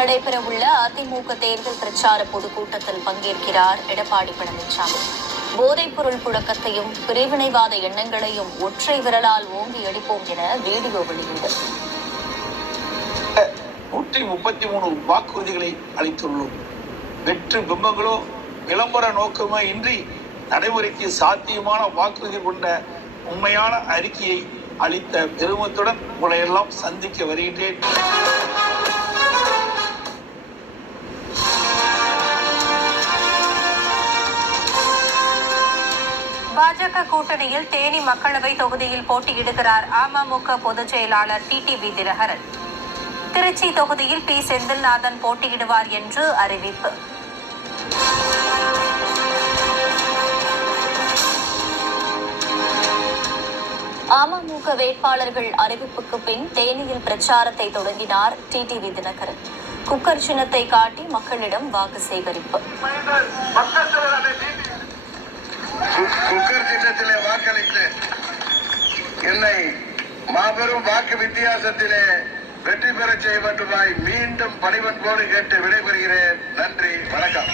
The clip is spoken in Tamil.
நடைபெறவுள்ள அதிமுக தேர்தல் பிரச்சார பொதுக்கூட்டத்தில் பங்கேற்கிறார் எடப்பாடி பழனிசாமி. போதைப்பொருள் புழக்கத்தையும் பிரிவினைவாத எண்ணங்களையும் ஒற்றை விரலால் ஓங்கி அடிப்போம் என வீடியோ வெளியீடு. 133 வாக்குறுதிகளை அளித்துள்ளோம். வெற்று பிம்பங்களோ விளம்பர நோக்கமோ இன்றி நடைமுறைக்கு சாத்தியமான வாக்குறுதி கொண்ட உண்மையான அறிக்கையை அளித்த பெருமத்துடன் உங்களை எல்லாம் சந்திக்க வருகின்றேன். பாஜக கூட்டணியில் தேனி மக்களவை தொகுதியில் போட்டியிடுகிறார் அமமுக பொதுச் செயலாளர் டிடிவி தினகரன். திருச்சி தொகுதியில் பி செந்தில்நாதன் போட்டியிடுவார் என்று அறிவிப்பு. அமமுக வேட்பாளர்கள் அறிவிப்புக்கு பின் தேனியில் பிரச்சாரத்தை தொடங்கினார் டிடிவி தினகரன். குக்கர் சின்னத்தை காட்டி மக்களிடம் வாக்கு சேகரிப்பு. குக்கர் சின்னத்திலே வாக்களித்து என்னை மாபெரும் வாக்கு வித்தியாசத்திலே வெற்றி பெற செய்ய வேண்டுமாய் மீண்டும் பணிவன்போடு கேட்டு விடைபெறுகிறேன். நன்றி, வணக்கம்.